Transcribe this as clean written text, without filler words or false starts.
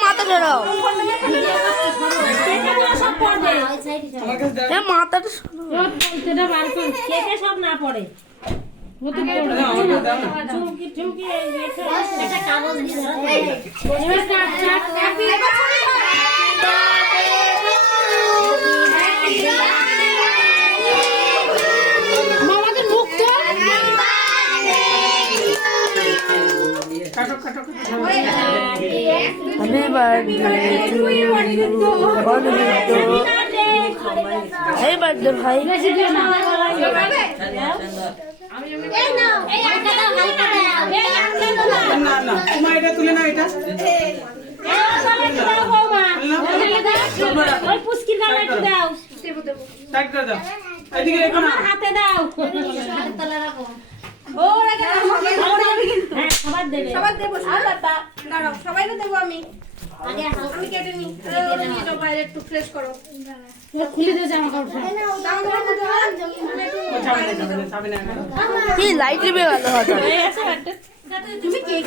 মাথা ধরাও, মাথাটা সব না পড়ে Happy birthday ভাই। তুলে না এটা হাতে দাও সবাই দেবো আমি কেটে নি বাইরে একটু ফ্রেশ করো খুলে দিয়ে জামা কাপড় কি লাইট লিবে গেল তুমি কেক